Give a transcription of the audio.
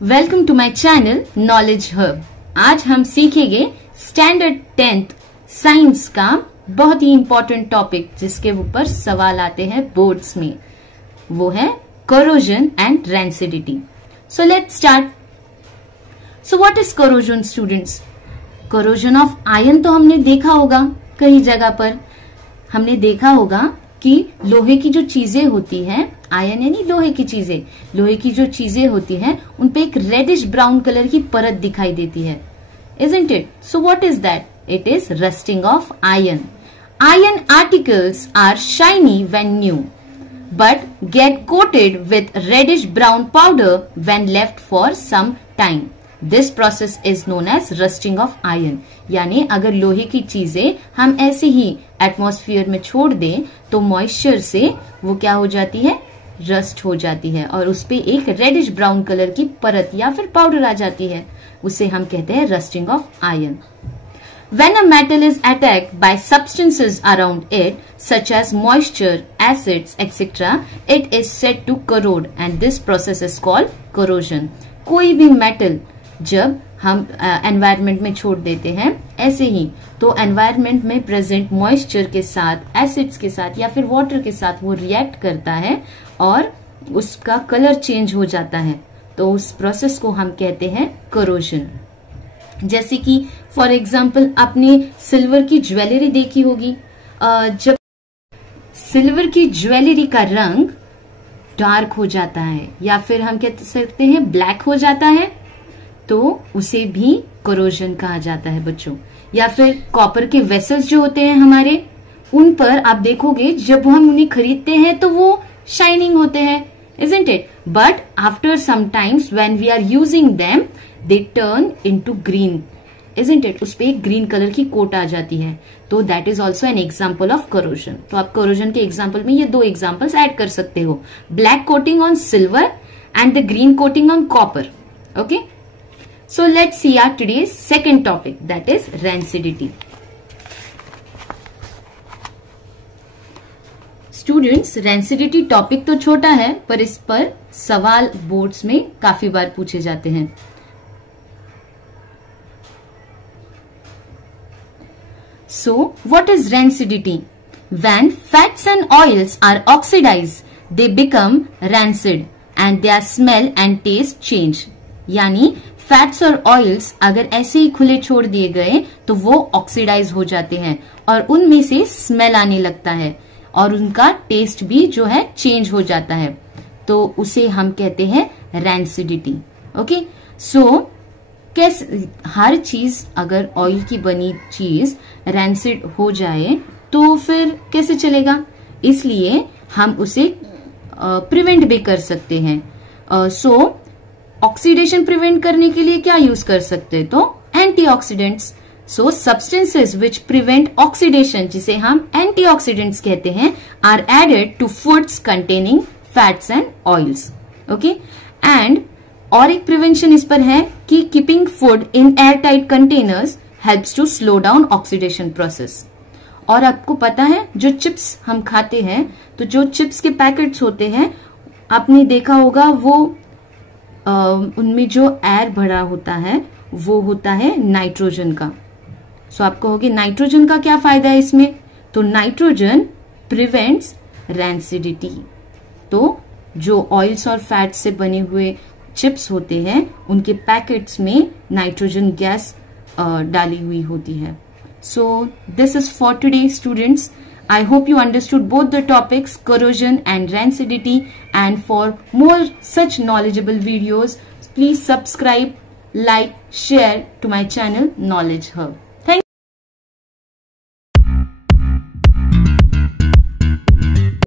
Welcome to my channel knowledge hub. आज हम सीखेंगे स्टैंडर्ड 10th साइंस का बहुत ही इंपॉर्टेंट टॉपिक जिसके ऊपर सवाल आते हैं बोर्ड्स में, वो है corrosion and rancidity. So let's start. So what is corrosion students? Corrosion of iron तो हमने देखा होगा, कई जगह पर हमने देखा होगा कि लोहे की जो चीजें होती हैं, आयरन यानी लोहे की जो चीजें होती हैं उन पे एक रेडिश ब्राउन कलर की परत दिखाई देती है, isn't it? So what is that? It is rusting of iron. Iron articles are shiny when new, but get coated with reddish brown powder when left for some time. This process is known as rusting of iron. यानी अगर लोहे की चीजें हम ऐसे ही atmosphere में छोड़ दें तो मॉइस्चर से वो क्या हो जाती है, रस्ट हो जाती है और उस पे एक रेडिश ब्राउन कलर की परत या फिर पाउडर आ जाती है, उसे हम कहते हैं rusting of iron. When a metal is attacked by substances around it, such as moisture, acids, etc., it is said to corrode and this process is called corrosion. कोई भी मेटल जब हम एनवायरनमेंट में छोड़ देते हैं ऐसे ही, तो एनवायरनमेंट में प्रेजेंट मॉइस्चर के साथ, एसिड्स के साथ या फिर वाटर के साथ वो रिएक्ट करता है और उसका कलर चेंज हो जाता है, तो उस प्रोसेस को हम कहते हैं कोरोजन। जैसे कि फॉर एग्जांपल आपने सिल्वर की ज्वेलरी देखी होगी, जब सिल्वर की ज्वेलरी का रंग डार्क हो जाता है या फिर हम कह सकते हैं ब्लैक हो जाता है, तो उसे भी कोरोजन कहा जाता है बच्चों। या फिर कॉपर के वेसल्स जो होते हैं हमारे, उन पर आप देखोगे जब हम उन्हें खरीदते हैं तो वो शाइनिंग होते हैं, isn't it? But after some times when we are using them, they turn into green, isn't it? उस पे एक ग्रीन कलर की कोट आ जाती है, तो that is also an example of corrosion. तो आप कोरोजन के एग्जाम्पल में ये दो एग्जाम्पल्स ऐड कर सकते हो, black coating on silver and the green coating on copper. Okay, so let's see our today's second topic, that is rancidity. Students, rancidity topic तो छोटा है पर इस पर सवाल बोर्ड्स में काफी बार पूछे जाते हैं। So what is rancidity? When fats and oils are oxidized, they become rancid and their smell and taste change. यानी फैट्स और ऑयल्स अगर ऐसे ही खुले छोड़ दिए गए तो वो ऑक्सीडाइज हो जाते हैं और उनमें से स्मेल आने लगता है और उनका टेस्ट भी जो है चेंज हो जाता है, तो उसे हम कहते हैं रैंसिडिटी। ओके, सो कैसे हर चीज, अगर ऑयल की बनी चीज रैंसिड हो जाए तो फिर कैसे चलेगा, इसलिए हम उसे प्रिवेंट भी कर सकते हैं। सो ऑक्सीडेशन प्रिवेंट करने के लिए क्या यूज कर सकते हैं, तो antioxidants. So substances which prevent oxidation, जिसे हम एंटीऑक्सीडेंट्स कहते हैं, are added to foods containing fats and oils. Okay, and और एक प्रिवेंशन इस पर है कि keeping food in air tight containers helps to slow down oxidation process. और आपको पता है जो चिप्स हम खाते हैं, तो जो चिप्स के पैकेट्स होते हैं आपने देखा होगा वो उनमें जो एयर भरा होता है वो होता है नाइट्रोजन का। सो आप कहोगे नाइट्रोजन का क्या फायदा है इसमें, तो नाइट्रोजन प्रिवेंट्स रैंसिडिटी। तो जो ऑयल्स और फैट्स से बने हुए चिप्स होते हैं उनके पैकेट्स में नाइट्रोजन गैस डाली हुई होती है। So this is for today students. I hope you understood both the topics, corrosion and rancidity, and for more such knowledgeable videos, please subscribe, like, share to my channel Knowledge Hub.